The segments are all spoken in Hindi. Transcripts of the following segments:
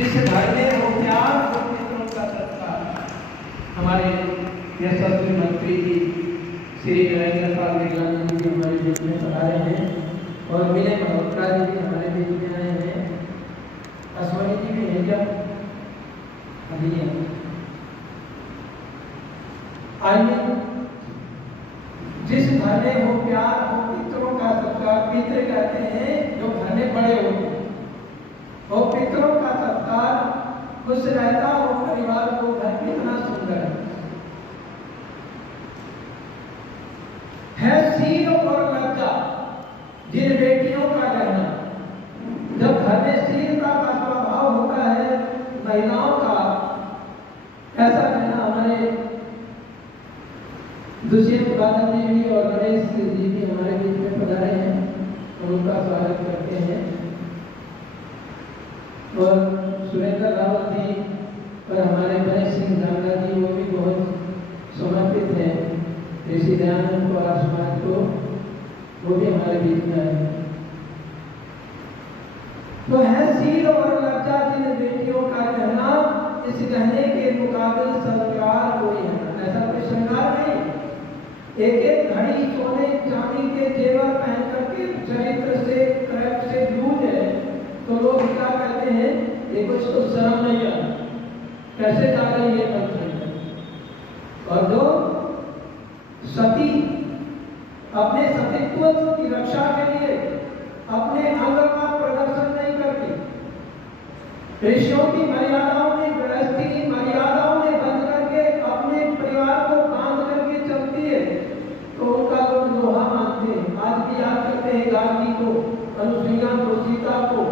जिस घर में हो प्यार वो पितरों का सत्कार। हमारे यशस्वी मंत्री जी श्री नरेंद्र पाल गिरलानी जी हमारे बीच में पधारे हैं और विनय मल्होत्रा जी भी हमारे बीच में आए हैं। अश्वनी जी भी हैं क्या? अभी आइए, जिस घर में हो प्यार वो पितरों का सत्कार। पितृ कहते हैं जो घर में बड़े होते हैं, वो पितरों का सत्कार खुश रहता हो परिवार को। घर कितना सुंदर है सील और लज्जा जिन बेटियों का गहना। जब घर में शीलता का स्वभाव होता है महिलाओं का, ऐसा कहना हमारे दुष्यंत बादल जी भी और गणेश जी भी हमारे बीच में पधारे हैं और उनका स्वागत करते हैं। और सुरेंद्र रावत जी और हमारे गणेश सिंह झांगा जी वो भी बहुत समर्पित हैं ऋषि दयानंद और समाज को, वो भी हमारे बीच में आए हैं। तो है सील और लज्जा जिन बेटियों का गहना, इस गहने के मुकाबले संस्कार कोई है ऐसा कोई श्रृंगार नहीं। एक एक घड़ी सोने चांदी के जेवर पहन करके चरित्र से क्रैप से लूट है तो लोग क्या कहते हैं, ये कुछ तो शर्म नहीं है, कैसे जा रही है मंत्री। और जो सती अपने सतीत्व की रक्षा के लिए अपने अंग का प्रदर्शन नहीं करती, ऋषियों की मर्यादाओं में, गृहस्थी की मर्यादाओं में बंद करके अपने परिवार को बांध करके चलती है, तो उनका लोग लोहा मानते हैं। आज भी याद करते हैं गांधी को, अनुसुईया को, सीता को,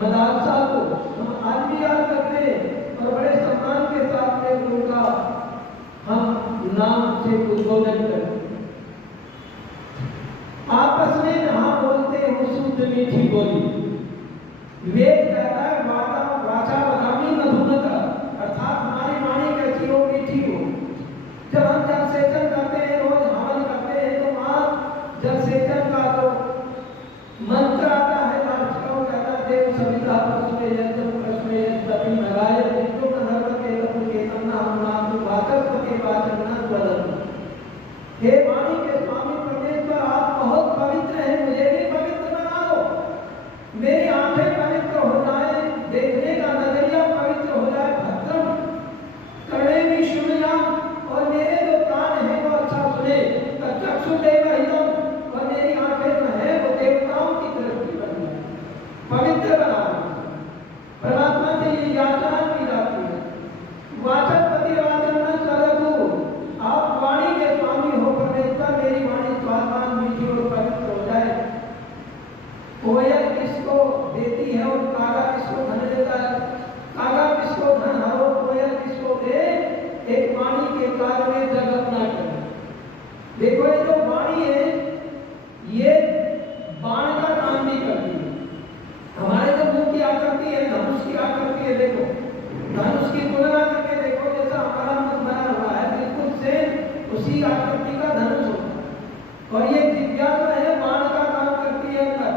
मदालसा को, हम आज भी याद करते हैं और बड़े सम्मान के साथ में उनका हम नाम से उद्बोधन करते। आपस में जहां बोलते हो शुद्ध मीठी बोली, वेद कहता है वाचा वदामि मधुमता, अर्थात हमारी वाणी कैसी हो, मीठी हो। जब हम जल सेचन करते हैं, रोज हवन करते हैं, तो वहां जल सेचन का जो मंत्र आता है राष्ट्रों कहता है देव सविता पुष्पे यज्ञ प्रश्ने यज्ञ नगाय नित्यो नर्वते तपु केतन नाम वाचस्पति वाचन वदन। हे वाणी के स्वामी परमेश्वर, आप बहुत पवित्र हैं, मुझे भी पवित्र बना दो। मेरी आंखें पवित्र हो जाए, देखने का नजरिया पवित्र हो जाए, भद्रम करने भी शुभया, और मेरे जो कान है वो अच्छा सुने, चक्षुदेव हितम, और मेरी आंखें जो है वो देवताओं की दृष्टि बन जाए, पवित्र बना दो। परमात्मा से ये याचना की जाती है। वाचस्पति वाचन न चलतु, आप वाणी के स्वामी हो परमेश्वर, मेरी वाणी स्वादवान मीठी और पवित्र हो जाए। कोयल किसको देती है और कागा किसको धन देता है? कागा किसको धन हरो, कोयल किसको दे? एक वाणी के कार्य में जगत ना करे। देखो ये जो वाणी है ये बाण का काम भी करती है। हमारे जो मुंह की आकृति है, धनुष की आकृति है, देखो धनुष की तुलना करके देखो, जैसा हमारा मुख बना हुआ है बिल्कुल से उसी आकृति का धनुष होता है। और ये दिव्या जो है बाण का काम करती है अंदर,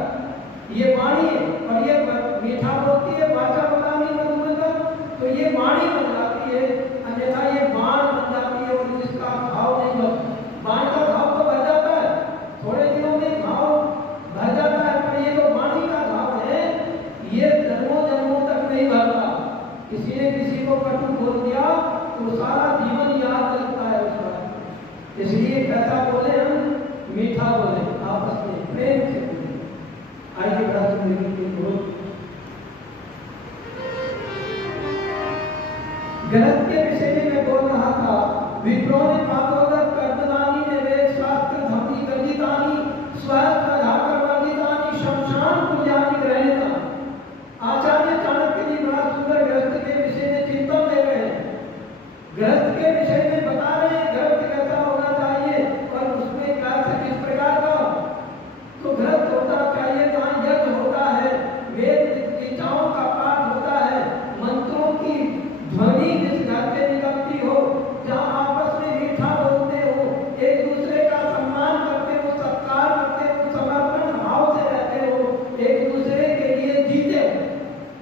ये वाणी है, और ये मीठा बोलती है, वाचा वदामि मधुमता, तो ये वाणी बन जाती है, अन्यथा ये बाण बन जाती है और जिसका भाव नहीं बन। बाण का भाव तो बढ़ जाता है, थोड़े दिनों में भाव बढ़ जाता है, पर ये जो वाणी का भाव है ये जन्मों जन्मों तक नहीं बढ़ता। किसी ने किसी को कटु बोल दिया तो सारा जीवन याद रहता है उस बात। इसलिए कैसा बोले, हम मीठा बोले, आपस में प्रेम से बोले। आइए बड़ा जिंदगी के बहुत गलत के विषय में मैं बोल रहा था। विप्रों ने पापोदर कर्दनानी ने वेद शास्त्र धमनी गंजितानी स्वयं प्रधाकर वंदितानी शमशान पुण्यानी ग्रहणता। आचार्य चाणक्य जी बड़ा सुंदर ग्रंथ के विषय में चिंतन दे रहे हैं, ग्रंथ के विषय में बता रहे हैं ग्रंथ कैसा होना चाहिए और उसमें क्या किस प्रकार का। तो ग्रंथ होता चाहिए जहाँ यज्ञ होता है, वेद ऋचाओं का पाठ होता है, मंत्रों की ध्वनि जिस घर से निकलती हो, जहाँ आपस में मीठा बोलते हो, एक दूसरे का सम्मान करते हो, सत्कार करते हो, समर्पण भाव से रहते हो, एक दूसरे के लिए जीते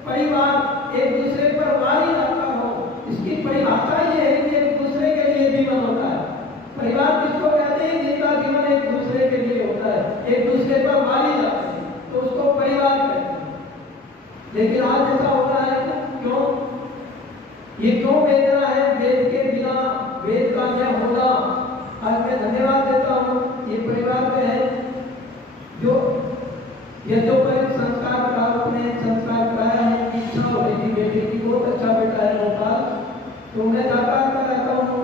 परिवार एक दूसरे पर वारी रखकर हो। इसकी परिभाषा ये है कि एक दूसरे के लिए जीवन होता है। परिवार किसको कहते हैं? जिनका जीवन एक दूसरे के लिए होता है, एक दूसरे पर वारी रखते हैं, तो उसको परिवार कहते हैं। लेकिन आज ऐसा हो रहा है क्यों? ये क्यों वेदना है? वेद के बिना, वेद का क्या होगा? आज मैं धन्यवाद देता हूँ ये परिवार में है जो संस्कार कराया है। इच्छा हो रही थी बेटे की, बहुत अच्छा बेटा है गोपाल, तो मैं जाता रहता हूँ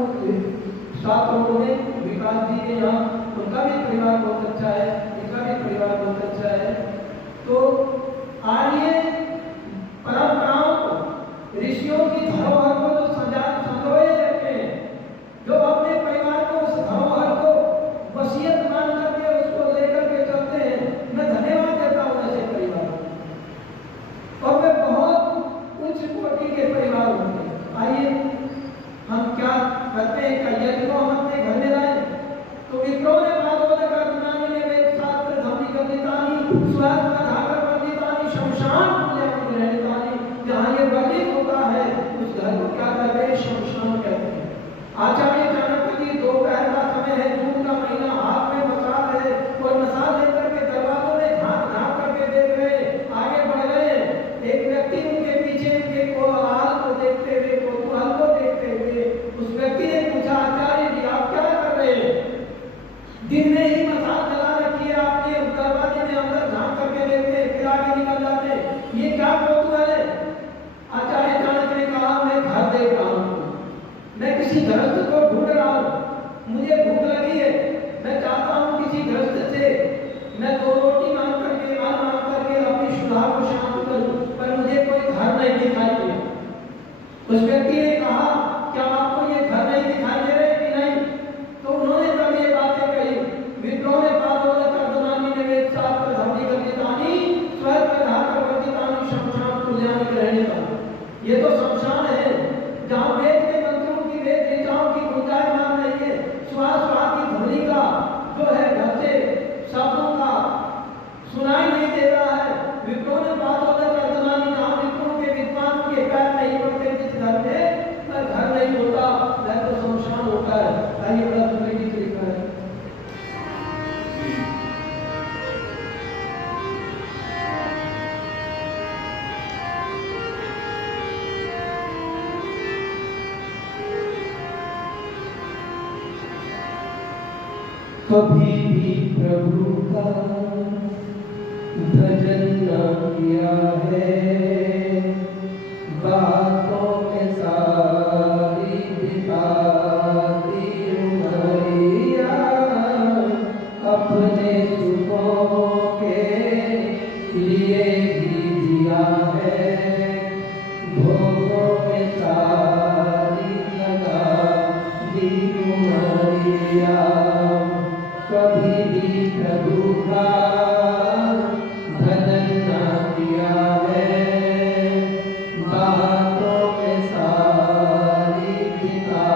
सात लोगों में, विकास जी के यहाँ, उनका भी परिवार बहुत अच्छा है, इनका भी परिवार बहुत अच्छा है। तो आज ये परंपराओं को, ऋषियों की धरोहर को जो संजोए रखे हैं, जो अपने परिवार को, उस धरोहर को वसीयत मान करके उसको लेकर के चलते हैं, मैं धन्यवाद देता हूँ ऐसे परिवार को। और वे बहुत उच्च कोटि के परिवार होते हैं। आइए हम क्या करते हैं? क्या यदि को हम अपने घर में लाए तो मित्रों ने भागवत कर्तनानी ने वेद शास्त्र धम्मी गीतानी स्वास्थ्य धाकर पंडितानी शमशान पूजा की रहतानी, जहाँ ये वर्णित होता है उस घर को क्या कहते हैं? शमशान कहते हैं। आचार्य चाणक्य जी, दोपहर का समय है, जून का महीना, हाथ में मसाल है और मसाल लेकर के दरवाजों में झांक झांक करके देख रहे, आगे बढ़ रहे। एक व्यक्ति उनके पीछे उनके कोलाहल को देखते हुए, कौतूहल को देखते हुए उस व्यक्ति ने पूछा, आचार्य जी आप क्या कर रहे हैं? दिन में ही मसाल जला रखी है आपने, दरवाजे में अंदर झांक करके देखते, फिर आगे निकल जाते, ये क्या कौतूहल है? आचार्य चाणक्य ने कहा, मैं घर देख रहा हूँ, मैं किसी गृहस्थ को ढूंढ रहा हूँ, मुझे भूख लगी है, मैं चाहता हूँ किसी गृहस्थ से मैं 2 रोटी मांग करके, अन्न मांग करके अपनी क्षुधा को शांत करूं, पर मुझे कोई घर नहीं दिखाई दिया। उस व्यक्ति ने कहा, क्या आपको ये घर नहीं दिखाई दे रहे कि नहीं? तो उन्होंने तब ये बातें कही, मित्रों ने भागवत कर्तनानी ने वेद शास्त्र धम्मी गीतानी स्वास्थ्य धाकर पंडितानी शमशान पूजानी रहतानी। ये तो शमशान है जहाँ वेद के मंत्रों की, वेद ऋचाओं की गुंजायमान नहीं है। श्वास की ध्वनि का जो है घर से शब्दों का सुनाई नहीं दे रहा है। विप्रों ने भागवत कर्तनानी, जहाँ विप्रों के विद्वानों के पैर नहीं पड़ते, जिस घर में घर नहीं होता वह तो शमशान होता है। आइए बड़ा तुम्हें की तरीका है। कभी भी प्रभु का भजन न किया है, बातों में सारी बिताती उमरिया, अपने सुखों के लिए ही जिया है, भोगों में सारी लगा दी उमरिया। कभी भी प्रभु का भजन न किया है, बातों में सारी बिता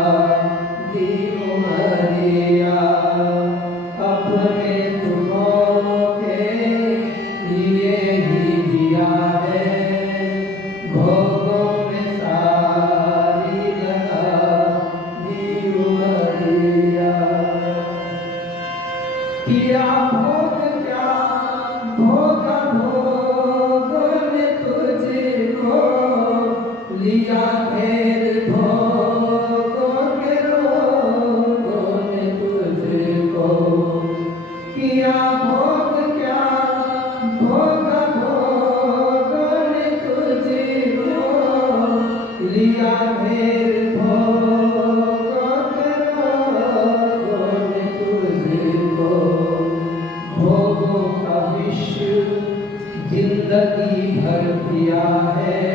दी उमरिया, अपने सुखों के लिए ही जिया है, भोगों में सारी लगा दी उमरिया। किया भोग क्या भोग भोग ने तुझको, लिया घेर भोगों के रोगों ने तुझको। किया भोग क्या भोग भोग ने तुझको, लिया घेर भोगों के रोगों ने तुझको। भोगों का विश्व जिंदगी भर पिया है,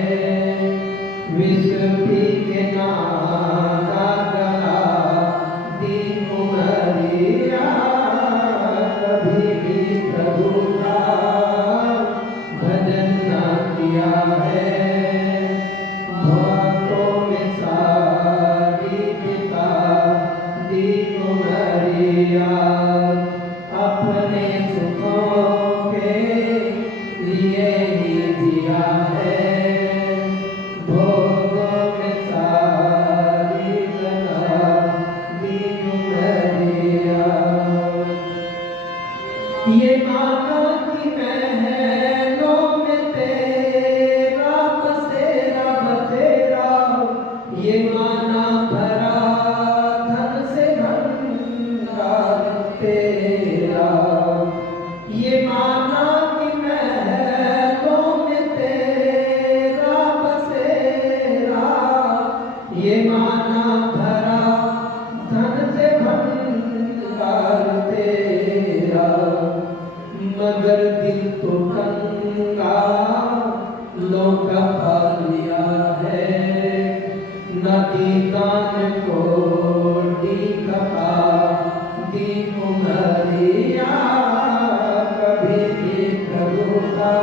विश्व पी के नागा गला दी उमरिया। कभी भी प्रभु का भजन न किया है, भक्तों में सारी बिता दी उमरिया, अपने सुखों के लिए ही जिया है, का पा लिया है, नदी दान कोटि कपा दी उमरिया, कभी भी प्रभु का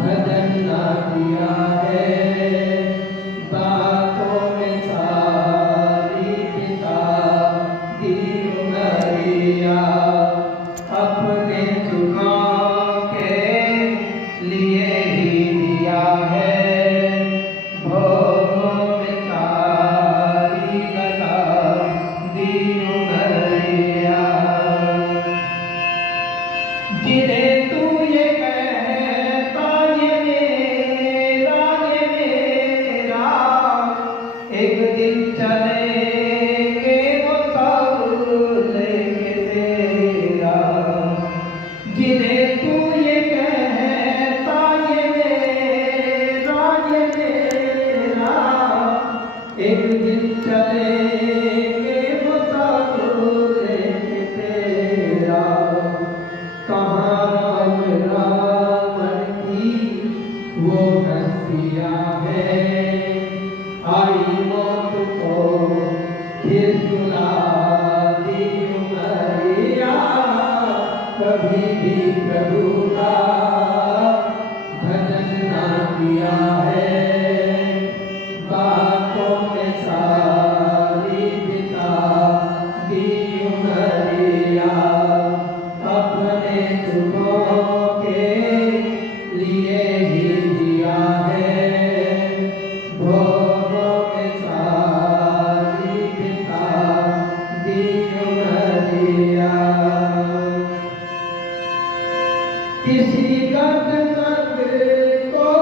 भजन ना किया है, बातों में सारी पिता दी उमरिया, अपने चुनाव के लिए ही दिया है, भोगों में सारी लगा दी उमरिया। जिन्हें तू ये कहता ये मेरा, एक दिन चलेंगे वो सब लेके तेरा। जिन्हें तू ये कहता ये मेरा, एक दिन चलेंगे वो सब लेके तेरा। कहाँ रावण की वो हस्तियाँ है, आई मौत को फिर सुला दी उमरिया, कभी भी प्रभु का भजन ना किया है, बातों में सारी बिता दी उमरिया, अपने सुखों के लिए ही दिया है, भोगों में सारी बिता दी उमरिया। किसी गगनंग को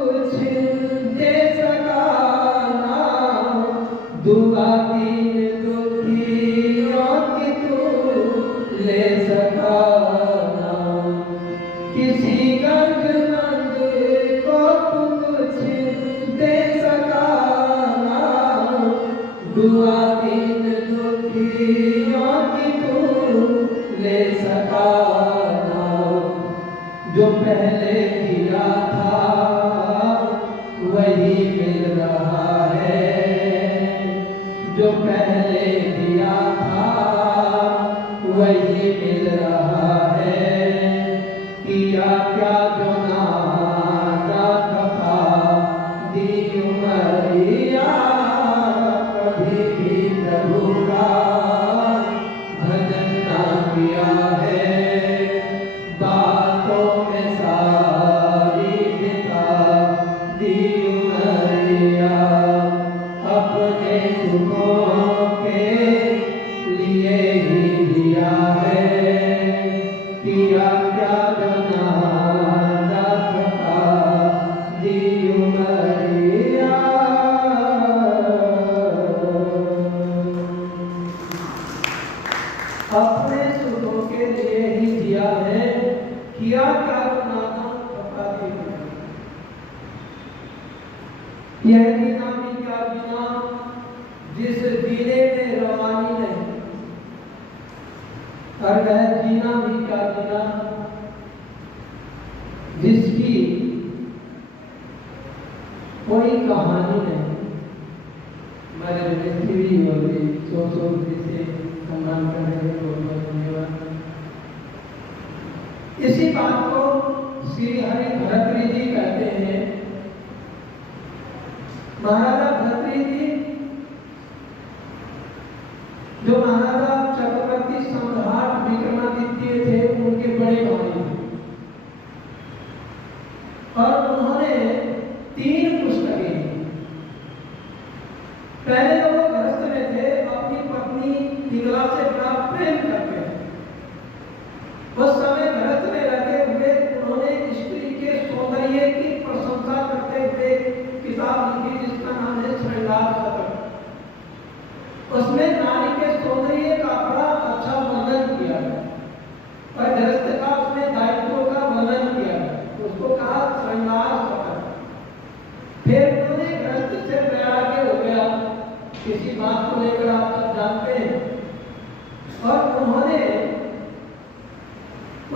कुछ दे सका ना, दुआ दीन दुखियों की तू ले सका ना। किसी गगनंग को कुछ दे सका ना, दुआ दीन दुखियों की तू ले सका ना। जो पहले किया था वही मिल रहा है, जो पहले दिया था वही मिल रहा है, किया क्या जो नादा खपा दी उमरिया, कभी भी प्रभु का भजन ना किया है, बातों में सारी बिता दी उमरिया, अपने सुखों के लिए ही दिया है, किया क्या जो नादा खपा दी उमरिया। अपने सुखों के लिए ही दिया है, किया क्या नादा खपा दी उमरिया। यह जीना भी क्या जीना जिस जीने में रवानी नहीं, और वह जीना भी क्या जीना जिसकी कोई कहानी नहीं। हमारे मिस्त्री और भी से सम्मान करने के लिए बहुत बहुत धन्यवाद। इसी बात को श्री हरि भरतरी जी कहते हैं। महाराजा भरतरी जी जो महाराजा चक्रवर्ती सम्राट विक्रमादित्य थे, उनके बड़े भाई थे, और उन्होंने 3 पुस्तकें ली। पहले तो वो गृहस्थ में थे, अपनी पत्नी पिंगला से बड़ा प्रेम करते थे। उस समय गृहस्थ में रहते हुए उन्होंने स्त्री के सौंदर्य की प्रशंसा करते हुए किताब लिखी जिसका नाम है श्रृंगार शतक। उसमें नारी के सौंदर्य का बड़ा अच्छा वर्णन किया है, और गृहस्थ का उसमें दायित्व का वर्णन किया है, उसको कहा श्रृंगार शतक। फिर उन्होंने गृहस्थ से वैराग्य हो गया, किसी बात को लेकर आप सब जानते हैं, और उन्होंने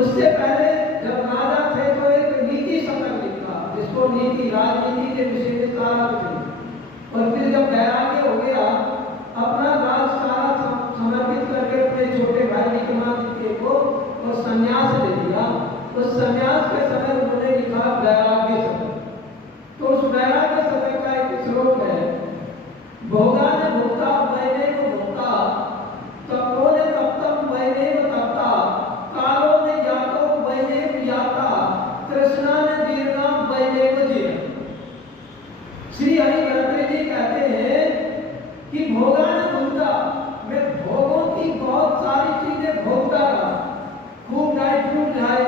उससे पहले जब राजा थे तो एक नीति शतक लिखा जिसको उसको नीति राजनीति के विषय में सारा कुछ। और फिर जब वैराग्य हो गया, अपना राज सारा समर्पित करके अपने छोटे भाई विक्रमादित्य को और संन्यास ले लिया। उस संन्यास के समय उन्होंने लिखा वैराग्य समय। तो उस वैराग्य समय का एक श्लोक है, भोगा ने भोक्ता मैंने को भोक्ता, तपो ने तप्तम मैंने को तप्ता, कालो ने यातो मैंने को याता, तृष्णा ने जीर्णा मैंने को जीर्णा। श्री हरिभद्र जी कहते हैं कि भोगा ने भोक्ता, मैं भोगों की बहुत सारी चीजें भोगता रहा, खूब ड्राई फ्रूट खाए,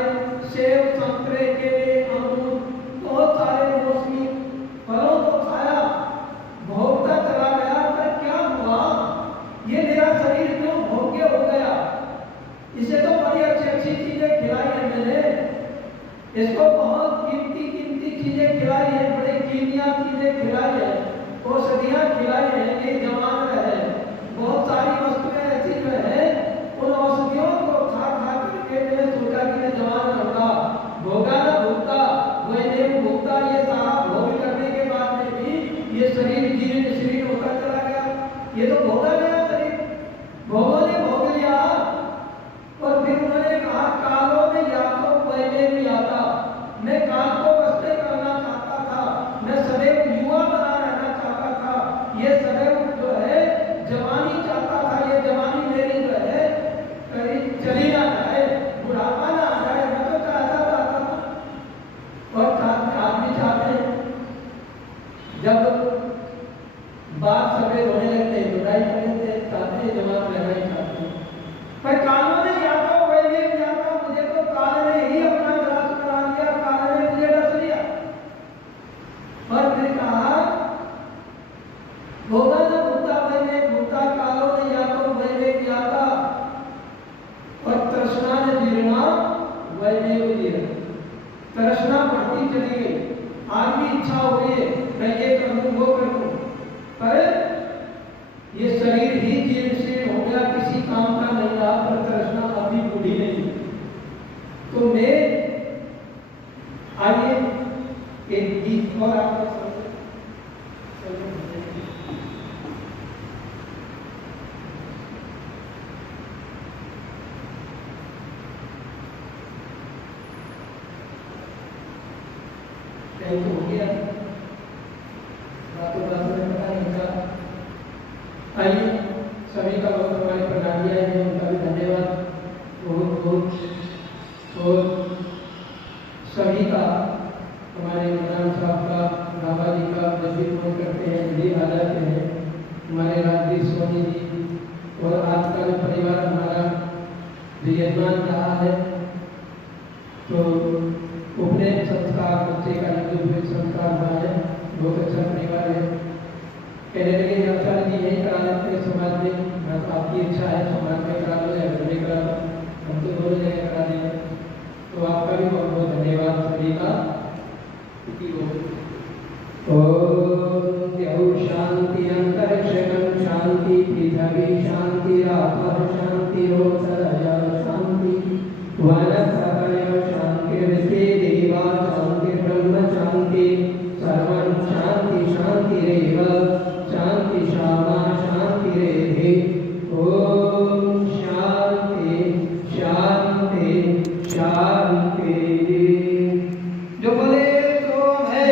सेब संतरे केले अंगूर बहुत सारे मौसमी फलों को खाया, भोगता चला गया। पर क्या हुआ, ये मेरा शरीर क्यों भोग्य हो गया? इसे तो बड़ी अच्छी अच्छी चीजें खिलाई है मैंने, इसको बहुत कीमती कीमती चीजें खिलाई है, बड़ी कीमिया चीजें खिलाई है, औषधियां खिलाई है, ये जवान रहे, बहुत सारी वस्तुएं ऐसी जो है, उन औषधियों को खा खा करके मैंने सोचा कि मैं जवान रहूंगा। भोगा ना भोगता वैने भोगता, ये सारा भोग करने के बाद में भी ये शरीर जीर्ण शरीर होता चला गया। ये तो भोगा गया शरीर, भोगों ने भोग लिया। और फिर उन्होंने कहा कालों में या तो वैने भी आता, मैं काल को वश में करना चाहता था, मैं सदैव युवा बना रहना चाहता था, ये सदैव जो है जवानी चाहता था, ये जवानी मेरी जो है कहीं चली ना जाए, बुढ़ापा ना आ जाए, मैं तो चाहता था। और साथ में आदमी चाहते हैं जब बात सफेद होने लगते हैं, बुराई करते चाहते हैं, जवान रहना ही चाहते हैं। पर कालों ने या तो वैने या तो मुझे तो काल ने ही अपना ग्रास बना लिया, काल ने मुझे रच लिया। और फिर कहा भोगा न भूता वैने भूता, कालों ने या तो वैने या था, और तृष्णा ने जीर्णा वैने को जीर्णा। तृष्णा बढ़ती चली गई, आदमी इच्छा हो गई मैं ये कर दूं वो कर दूं, पर ये शरीर ही जीर्ण शीर्ण हो गया, किसी काम का नहीं रहा, पर तृष्णा अभी बूढ़ी नहीं। तो मैं आइए एक गीत और आपको हो गया बातों बातों में पता नहीं चला। आइए सभी का बहुत हमारे प्रणाम दिया है, उनका भी धन्यवाद बहुत बहुत। और सभी का हमारे इमरान साहब का, बाबा जी का जब भी फोन करते हैं जल्दी आ जाते हैं, हमारे राजवीर सोनी जी, और आज का जो परिवार हमारा वियतनाम रहा है, तो उपनयन संस्कार बच्चे का जो संस्कार हुआ है, बहुत अच्छा परिवार है। कहने लगे आचार्य जी यही करा लेते हैं समाज में, आपकी इच्छा है समाज में करा लो या घर में करा लो, हम तो दोनों जगह करा देंगे। तो आपका भी बहुत बहुत धन्यवाद सभी का। ओम शांति अंतरिक्षं शांति पृथ्वी शांति रापः शांति रोषधय शांति वनस्पतय शांतिर्विश्वे देवा शांतिर्ब्रह्म शांति सर्वं शांति शांतिरेव शांति शामा शांतिरेधि। ओम शांति शांति शांति। जो बोले तो है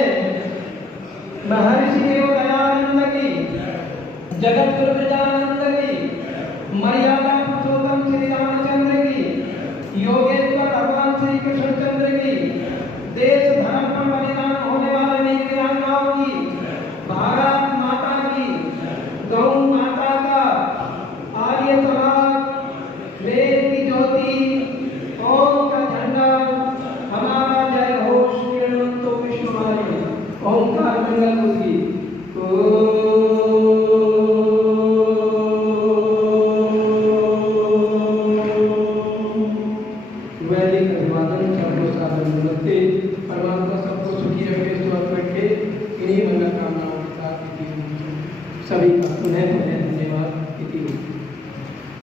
महर्षि देव दयानंद की, जगत गुरु प्रजानंद की, मर्यादा पुरुषोत्तम श्री रामचंद्र की, योगेश्वर भगवान श्री कृष्णचंद्र की, देश धर्म पर बलिदान होने वाले वीर वीरांगनाओं की, भारत माता की, गौ माता का, आर्य समाज, वेद की ज्योति, ओम का झंडा, हमारा जय घोष किरणवंतो विश्वमाली, ओंकार मंगल मूर्ति। वैदिक अभिवादन सबको सादर नमस्ते। परमात्मा सबको सुखी रखे, स्वस्थ रखे, इन्हीं मंगल कामनाओं के साथ सभी का पुनः धन्यवाद।